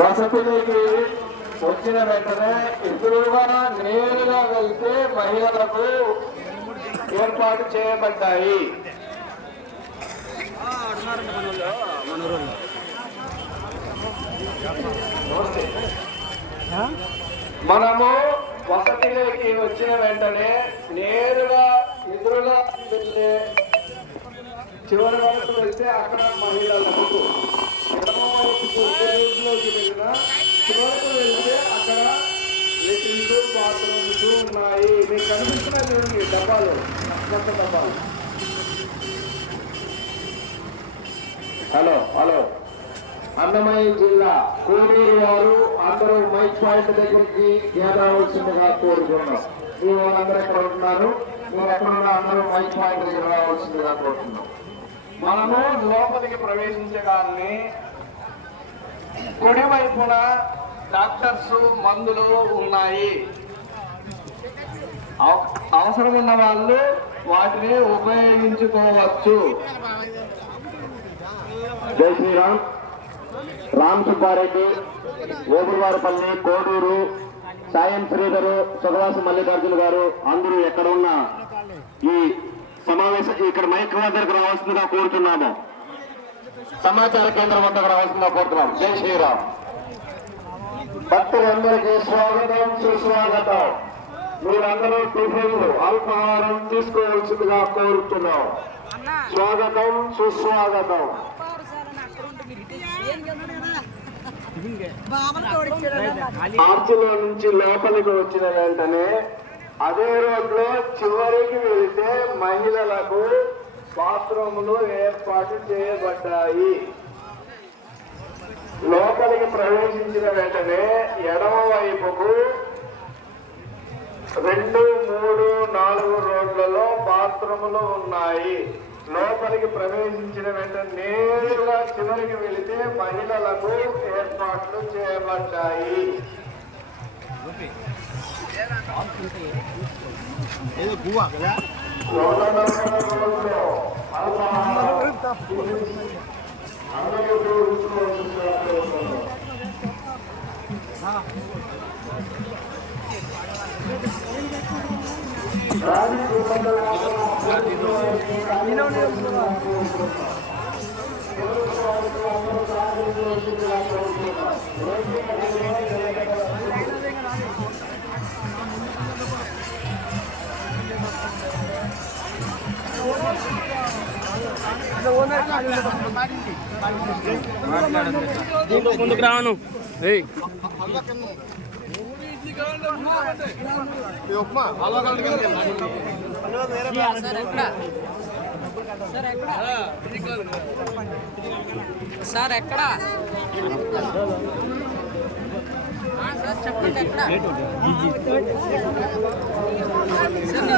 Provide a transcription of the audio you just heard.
వసతిలోకి వచ్చిన వెంటనే ఎదురుగా నేరుగా వెళ్తే మహిళలకు ఏర్పాటు చేయబడ్డాయి. మనము వసతిలోకి వచ్చిన వెంటనే నేరుగా ఎదురుగా వెళ్ళే చివరి వరకు వెళ్తే అక్కడ మహిళలకు, ఎడమ వైపుకి వెళ్ళిన చివరకు వెళ్తే అక్కడ లెట్రిన్స్ బాత్రూమ్స్ ఉన్నాయి. మీకు కనిపిస్తున్నాయి చూడండి డబ్బాలు, కొత్త డబ్బాలు. హలో హలో అన్నమయ్య జిల్లా కోడూరు వారు అందరూ మైక్ పాయింట్ దగ్గరికి చేరవలసిందిగా కోరుతున్నాం. మీ వాళ్ళందరూ ఎక్కడ ఉంటున్నారు, మీరు ఎక్కడున్నా అందరూ మైక్ పాయింట్ దగ్గర రావాల్సిందిగా కోరుతున్నాం. మనము లోపలికి ప్రవేశించగానే కుడి వైపున డాక్టర్స్ మందులు ఉన్నాయి. అవసరం ఉన్న వాళ్ళు వాటిని ఉపయోగించుకోవచ్చు. జై శ్రీరామ్. రామ్ సుబ్బారెడ్డి, ఓబువారిపల్లి, కోడూరు, సాయం శ్రీధరు, సుగవాసు మల్లికార్జున గారు అందరూ ఎక్కడ ఉన్నా ఈ సమావేశం ఇక్కడ మైక్ వద్దకు రావాల్సిందిగా కోరుతున్నాము. సమాచార కేంద్రం వద్దకు రావాల్సిందిగా కోరుతున్నాం. జై శ్రీరామ్. భక్తులందరికీ స్వాగతం, సుస్వాగతం. మీరందరూ టిఫిన్లు అల్పాహారం తీసుకోవాల్సిందిగా కోరుతున్నాం. స్వాగతం, సుస్వాగతం. ఆర్చిలో నుంచి లోపలికి వచ్చిన వెంటనే అదే రోడ్లో చివరికి వెళితే మహిళలకు బాత్రూములు ఏర్పాటు చేయబడ్డాయి. లోపలికి ప్రవేశించిన వెంటనే ఎడమ వైపుకు 2, 3, 4 రోడ్లలో బాత్రూములు ఉన్నాయి. లోపలికి ప్రవేశించిన వెంటనే నేరుగా చివరికి వెళితే మహిళలకు ఏర్పాట్లు చేయబడ్డాయి. ముందుకు రాను. సార్ ఎక్కడ చెప్పండి, ఎక్కడ సార్